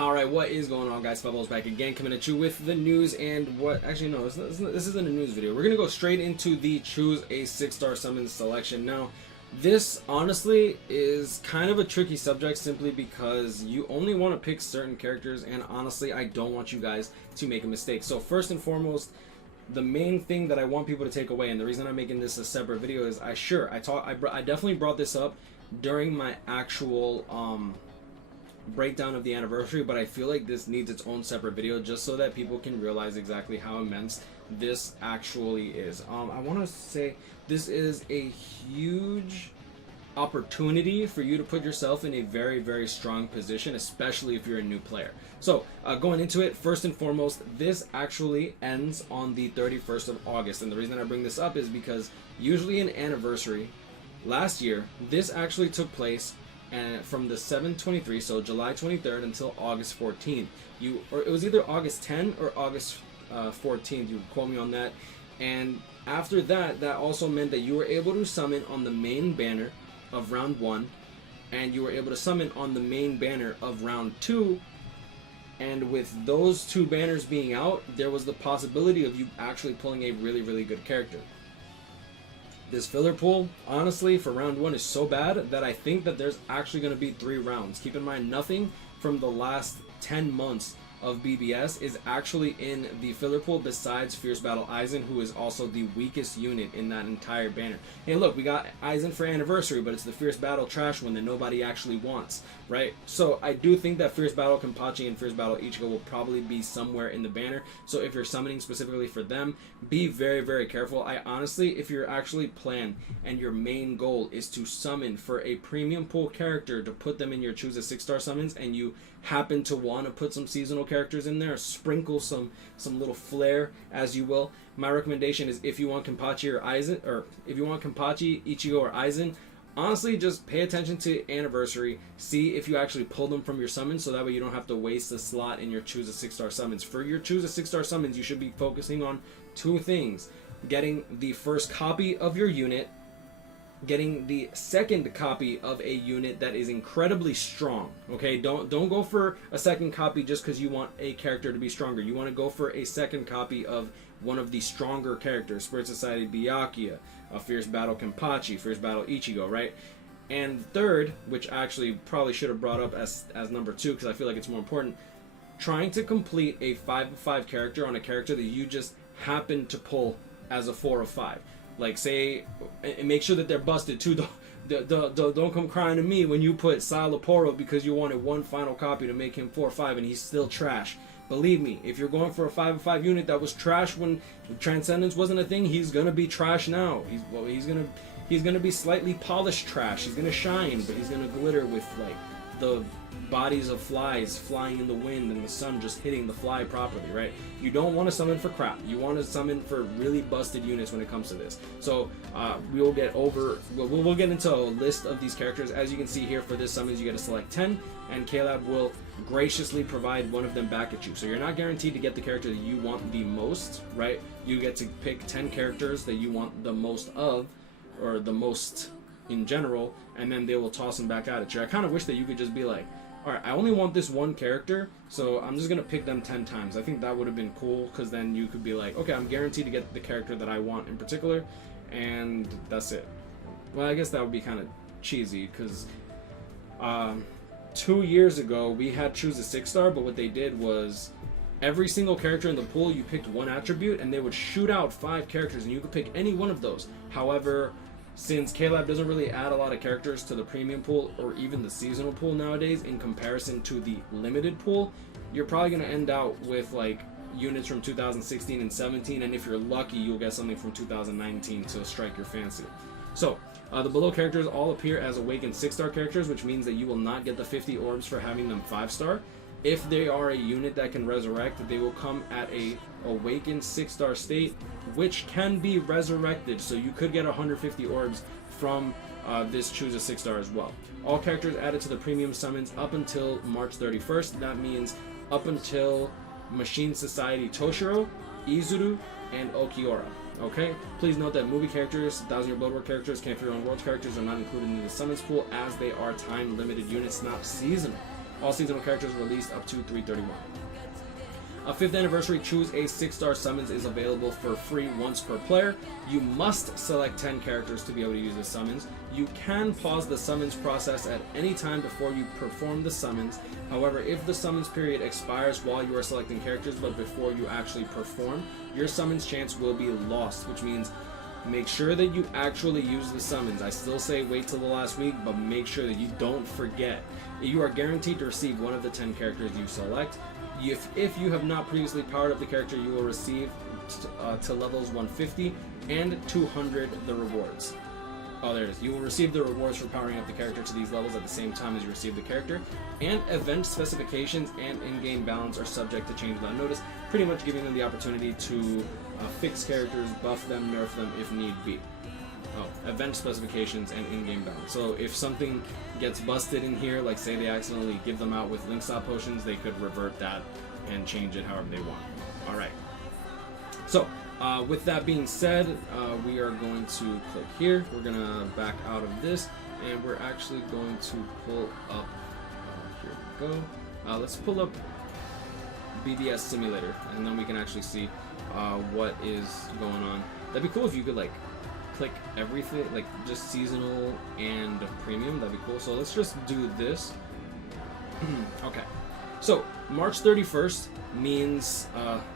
Alright, what is going on, guys? SpitefulHopes back again, coming at you with the news. And what, actually no, this isn't a news video. We're gonna go straight into the choose a 6-star summon selection. Now, this honestly is kind of a tricky subject simply because you only want to pick certain characters, and honestly I don't want you guys to make a mistake. So first and foremost, the main thing that I want people to take away, and the reason I'm making this a separate video, is I definitely brought this up during my actual breakdown of the anniversary, but I feel like this needs its own separate video just so that people can realize exactly how immense this actually is. I want to say this is a huge opportunity for you to put yourself in a very, very strong position, especially if you're a new player. So going into it, first and foremost, this actually ends on the 31st of August, and the reason I bring this up is because usually an anniversary, last year this actually took place and from the 7/23, so July 23rd until August 14th. Or it was either August 10 or August 14th. You quote me on that. And after that, that also meant that you were able to summon on the main banner of round 1, and you were able to summon on the main banner of round 2. And with those two banners being out, there was the possibility of you actually pulling a really, really good character. This filler pool, honestly, for round 1 is so bad that I think that there's actually going to be 3 rounds. Keep in mind, nothing from the last 10 months of BBS is actually in the filler pool besides Fierce Battle Aizen, who is also the weakest unit in that entire banner. Hey look, we got Aizen for anniversary, but it's the Fierce Battle trash one that nobody actually wants, right? So I do think that Fierce Battle Kenpachi and Fierce Battle Ichigo will probably be somewhere in the banner. So if you're summoning specifically for them, be very, very careful. I honestly, if you're actually plan and your main goal is to summon for a premium pool character to put them in your choose a 6-star summons, and you happen to want to put some seasonal characters in there, sprinkle some little flair, as you will, my recommendation is, if you want Kenpachi or Aizen, or if you want Kenpachi, Ichigo, or Aizen, honestly just pay attention to anniversary, see if you actually pull them from your summons, so that way you don't have to waste a slot in your choose a 6-star summons. For your choose a 6-star summons, you should be focusing on 2 things: getting the first copy of your unit, getting the second copy of a unit that is incredibly strong. Okay, don't go for a second copy just because you want a character to be stronger. You want to go for a second copy of one of the stronger characters: Spirit Society Byakuya, Fierce Battle Kenpachi, Fierce Battle Ichigo, right? And third, which I actually probably should have brought up as number 2 because I feel like it's more important, trying to complete a 5 of 5 character on a character that you just happen to pull as a 4 of 5. Like, say, and make sure that they're busted too. Don't come crying to me when you put Silaporo because you wanted one final copy to make him 4/5 and he's still trash. Believe me, if you're going for a 5/5 unit that was trash when Transcendence wasn't a thing, he's gonna be trash now. He's gonna be slightly polished trash. He's gonna shine, but he's gonna glitter with like the bodies of flies flying in the wind and the sun just hitting the fly properly, right? You don't want to summon for crap. You want to summon for really busted units when it comes to this. So we'll get into a list of these characters. As you can see here, for this summons you get to select 10, and Caleb will graciously provide one of them back at you. So you're not guaranteed to get the character that you want the most, right? You get to pick 10 characters that you want the most of, or the most in general, and then they will toss them back out at you. I kind of wish that you could just be like, alright, I only want this one character, so I'm just going to pick them 10 times. I think that would have been cool, because then you could be like, okay, I'm guaranteed to get the character that I want in particular, and that's it. Well, I guess that would be kind of cheesy, because 2 years ago, we had choose a 6-star, but what they did was, every single character in the pool, you picked one attribute, and they would shoot out 5 characters, and you could pick any one of those. However, since Caleb doesn't really add a lot of characters to the premium pool or even the seasonal pool nowadays in comparison to the limited pool, you're probably going to end out with like units from 2016 and 17, and if you're lucky, you'll get something from 2019 to strike your fancy. So the below characters all appear as awakened 6-star characters, which means that you will not get the 50 orbs for having them 5-star. If they are a unit that can resurrect, they will come at a awakened 6-star state, which can be resurrected, so you could get 150 orbs from this choose a 6-star as well. All characters added to the premium summons up until March 31st. That means up until Machine Society Toshiro, Izuru, and Okiura. Okay, please note that movie characters, 1000-Year Blood War characters, Camp Your Own World characters are not included in the summons pool, as they are time limited units, not seasonal. All seasonal characters released up to 331. A 5th anniversary choose a 6-star summons is available for free once per player. You must select 10 characters to be able to use the summons. You can pause the summons process at any time before you perform the summons. However, if the summons period expires while you are selecting characters but before you actually perform, your summons chance will be lost, which means make sure that you actually use the summons. I still say wait till the last week, but make sure that you don't forget. You are guaranteed to receive one of the 10 characters you select. If you have not previously powered up the character, you will receive to levels 150 and 200 the rewards. Oh, there it is. You will receive the rewards for powering up the character to these levels at the same time as you receive the character. And event specifications and in-game balance are subject to change without notice, pretty much giving them the opportunity to fix characters, buff them, nerf them if need be. Oh, event specifications and in-game balance. So if something gets busted in here, like say they accidentally give them out with link stop potions, they could revert that and change it however they want. Alright. So, with that being said, we are going to click here. We're going to back out of this, and we're actually going to pull up, here we go. Let's pull up BDS Simulator, and then we can actually see what is going on. That'd be cool if you could like click everything, like just seasonal and premium. That'd be cool. So let's just do this. Okay. So March 31st means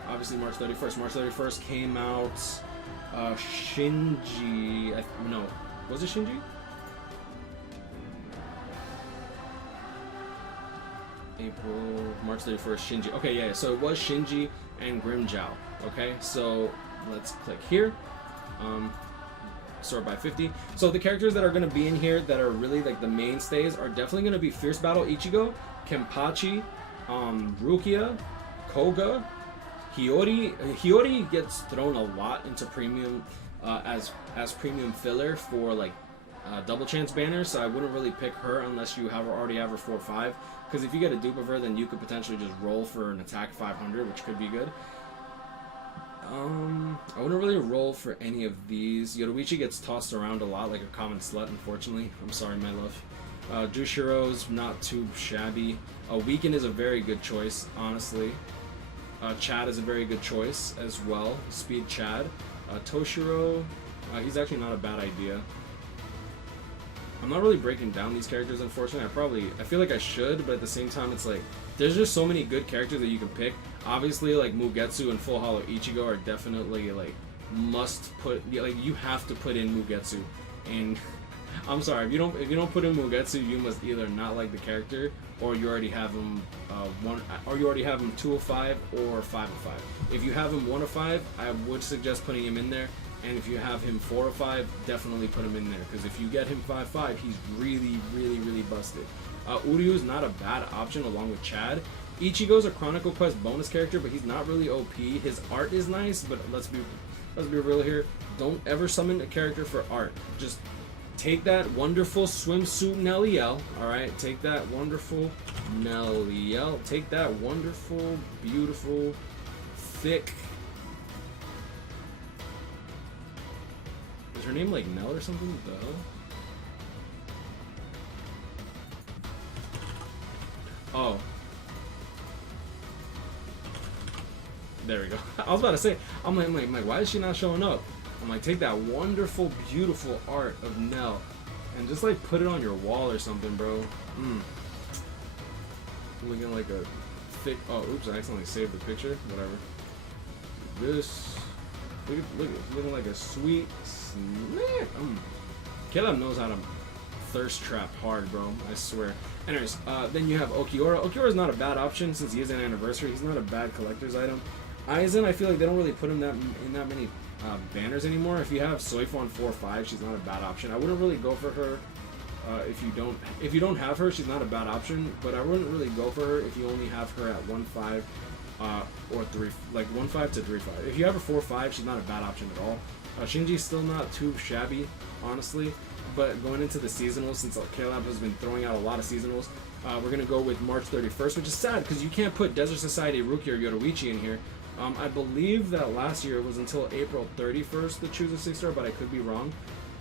obviously March 31st. March 31st came out Shinji. No, was it Shinji? April, March 31st, Shinji. Okay, yeah. So it was Shinji and Grimmjow. Okay, so let's click here. Sort by 50. So the characters that are going to be in here that are really like the mainstays are definitely going to be Fierce Battle Ichigo, Kenpachi, Rukia, Koga, Hiyori. Hiyori gets thrown a lot into premium as premium filler for like double chance banners, so I wouldn't really pick her unless you already have her 4-5, because if you get a dupe of her, then you could potentially just roll for an attack 500, which could be good. I wouldn't really roll for any of these. Yoruichi gets tossed around a lot like a common slut, unfortunately. I'm sorry, my love. Jushiro's not too shabby. Weaken is a very good choice, honestly. Chad is a very good choice as well. Speed Chad. Toshiro, he's actually not a bad idea. I'm not really breaking down these characters, unfortunately. I feel like I should, but at the same time, it's like, there's just so many good characters that you can pick. Obviously, like, Mugetsu and Full Hollow Ichigo are definitely, like, must put, like, you have to put in Mugetsu. And, I'm sorry, if you don't put in Mugetsu, you must either not like the character, or you already have him, 205 or 505. If you have him 105, I would suggest putting him in there. And if you have him 405, definitely put him in there, because if you get him 5-5, he's really, really, really busted. Uryu's not a bad option along with Chad. Ichigo's a Chronicle Quest bonus character, but he's not really OP. His art is nice, but let's be real here. Don't ever summon a character for art. Just take that wonderful swimsuit Nelliel, alright? Take that wonderful Nelliel. Take that wonderful, beautiful, thick... Is her name like Nell or something? What the hell? Oh. There we go. I was about to say, I'm like, why is she not showing up? I'm like, take that wonderful, beautiful art of Nell and just like put it on your wall or something, bro. Looking like a thick. Oh, oops! I accidentally saved the picture. Whatever. This. Looking like a sweet snack. Caleb knows how to thirst trap hard, bro. I swear. Anyways, then you have Okiura. Okiura's not a bad option since he is an anniversary. He's not a bad collector's item. Aizen, I feel like they don't really put him in that many banners anymore. If you have Soifo on 4-5, she's not a bad option. I wouldn't really go for her if you don't have her. She's not a bad option, but I wouldn't really go for her if you only have her at 1-5 or 3, like 1-5 to 3-5. If you have her 4-5, she's not a bad option at all. Shinji's still not too shabby, honestly. But going into the seasonals, since Caleb has been throwing out a lot of seasonals, we're going to go with March 31st, which is sad because you can't put Desert Society, Ruki, or Yoruichi in here. I believe that last year it was until April 31st to choose a 6-star, but I could be wrong.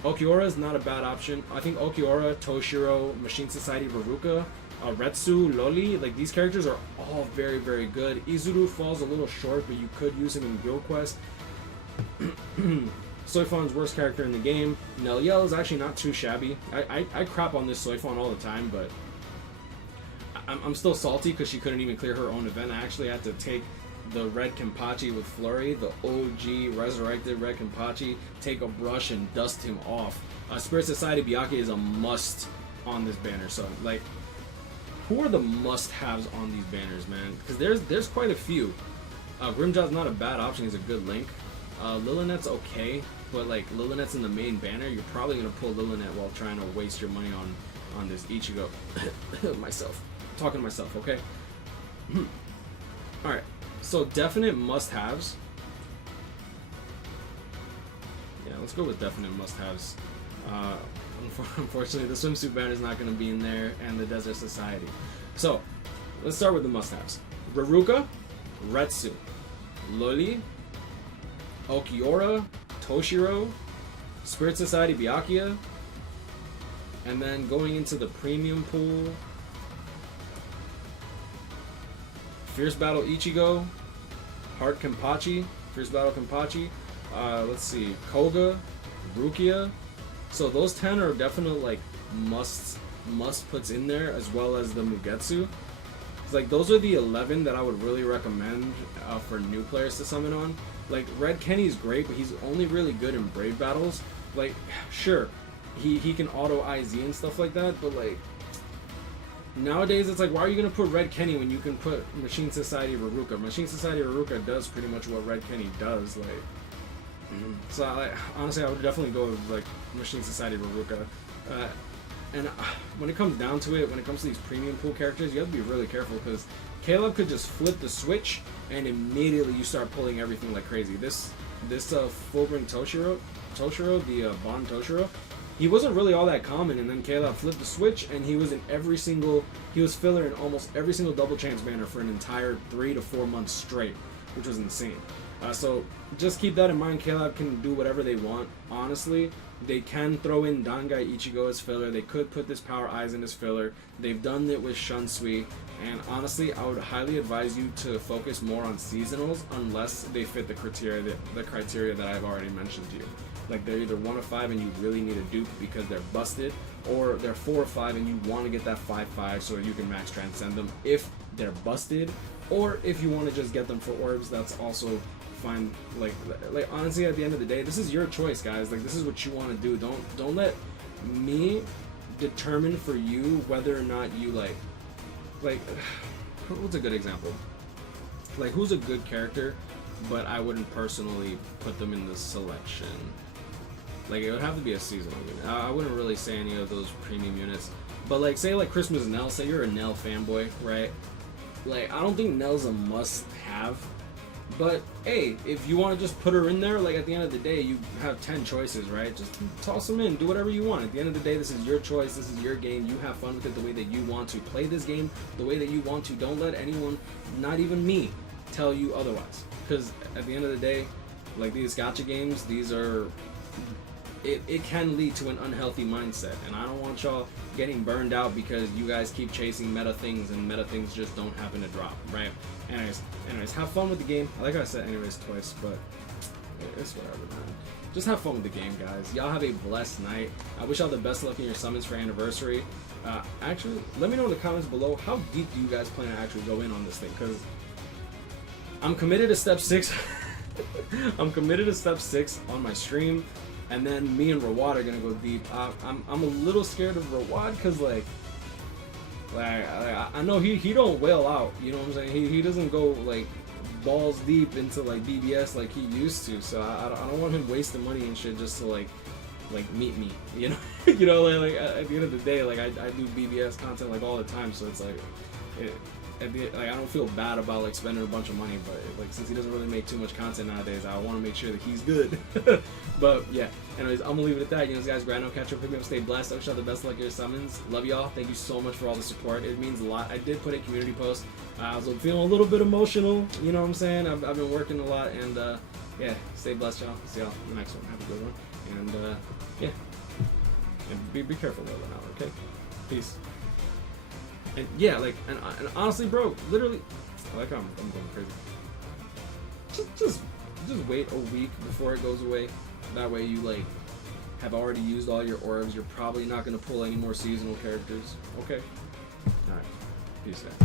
Okiura is not a bad option. I think Okiura, Toshiro, Machine Society, Veruca, Retsu, Loli, like these characters are all very, very good. Izuru falls a little short, but you could use him in Guild Quest. Soifon's worst character in the game. Nelyel is actually not too shabby. I crap on this Soifon all the time, but I'm still salty because she couldn't even clear her own event. I actually had to take the Red Kenpachi with Flurry, the OG resurrected Red Kenpachi, take a brush and dust him off. Spirit Society Byakuya is a must on this banner. So like, who are the must-haves on these banners, man? Because there's quite a few. Grimjaw's not a bad option. He's a good link. Lilinet's okay, but like Lilinet's in the main banner, you're probably gonna pull Lilinet while trying to waste your money on this Ichigo. Myself, I'm talking to myself, okay? All right, so definite must-haves. Yeah, let's go with definite must-haves. Unfortunately, the swimsuit banner is not gonna be in there, and the Desert Society. So let's start with the must-haves. Raruka, Retsu, Loli, Okiora, Toshiro, Spirit Society Byakuya, and then going into the premium pool, Fierce Battle Ichigo, Heart Kenpachi, Fierce Battle Kenpachi, let's see, Koga, Rukia. So those 10 are definitely like must puts in there, as well as the Mugetsu. It's like those are the 11 that I would really recommend for new players to summon on. Like, Red Kenny's great, but he's only really good in Brave battles. Like, sure, he can auto IZ and stuff like that, but like, nowadays it's like, why are you going to put Red Kenny when you can put Machine Society Raruka? Machine Society Raruka does pretty much what Red Kenny does, like, so honestly I would definitely go with like Machine Society Raruka. And when it comes down to it, when it comes to these premium pool characters, you have to be really careful, because Caleb could just flip the switch and immediately you start pulling everything like crazy. This fullbring Toshiro, the Bond Toshiro, he wasn't really all that common, and then Caleb flipped the switch and he was filler in almost every single double chance banner for an entire 3 to 4 months straight, which was insane. So just keep that in mind. Caleb can do whatever they want, honestly. They can throw in Dangai Ichigo as filler. They could put this Power Aizen as filler. They've done it with Shunsui. And honestly, I would highly advise you to focus more on seasonals unless they fit the criteria that I've already mentioned to you. Like, they're either 1 of 5 and you really need a dupe because they're busted, or they're 4 of 5 and you want to get that 5/5 so you can max transcend them if they're busted, or if you want to just get them for orbs, that's also fine. Like honestly, at the end of the day, this is your choice, guys. Like, this is what you want to do. Don't let me determine for you whether or not you like what's a good example? Like, who's a good character, but I wouldn't personally put them in the selection. Like, it would have to be a seasonal unit. I wouldn't really say any of those premium units. But like, say like Christmas Nell, say you're a Nell fanboy, right? Like, I don't think Nell's a must-have. But hey, if you want to just put her in there, like, at the end of the day, you have 10 choices, right? Just toss them in, do whatever you want. At the end of the day, this is your choice, this is your game. You have fun with it the way that you want to. Play this game the way that you want to. Don't let anyone, not even me, tell you otherwise. Because at the end of the day, like, these gacha games, these are, it can lead to an unhealthy mindset. And I don't want y'all getting burned out because you guys keep chasing meta things and meta things just don't happen to drop, right? Anyways, have fun with the game. Like I said anyways twice, but it's whatever, man. Just have fun with the game, guys. Y'all have a blessed night. I wish y'all the best luck in your summons for anniversary. Actually, let me know in the comments below, how deep do you guys plan to actually go in on this thing? Because I'm committed to step 6. I'm committed to step 6 on my stream, and then me and Rawad are gonna go deep. I'm a little scared of Rawad because like I know he don't wail out, you know what I'm saying? He doesn't go like balls deep into like BBS like he used to. So I don't want him wasting money and shit just to like meet me, you know. You know, like at the end of the day, like I do BBS content like all the time, so it's like I don't feel bad about like spending a bunch of money, but like since he doesn't really make too much content nowadays, I want to make sure that he's good. But yeah, anyways, I'm gonna leave it at that. You know, guys, grind out, catch up, pick me up, stay blessed. I wish y'all the best luck in your summons. Love y'all. Thank you so much for all the support. It means a lot. I did put a community post. I was feeling a little bit emotional. You know what I'm saying? I've been working a lot, and yeah, stay blessed, y'all. See y'all in the next one. Have a good one, and yeah, and be careful though now. Okay, peace. And yeah, like, and honestly, bro, literally, I like how I'm going crazy. Just wait a week before it goes away. That way you like have already used all your orbs. You're probably not gonna pull any more seasonal characters. Okay. All right. Peace out.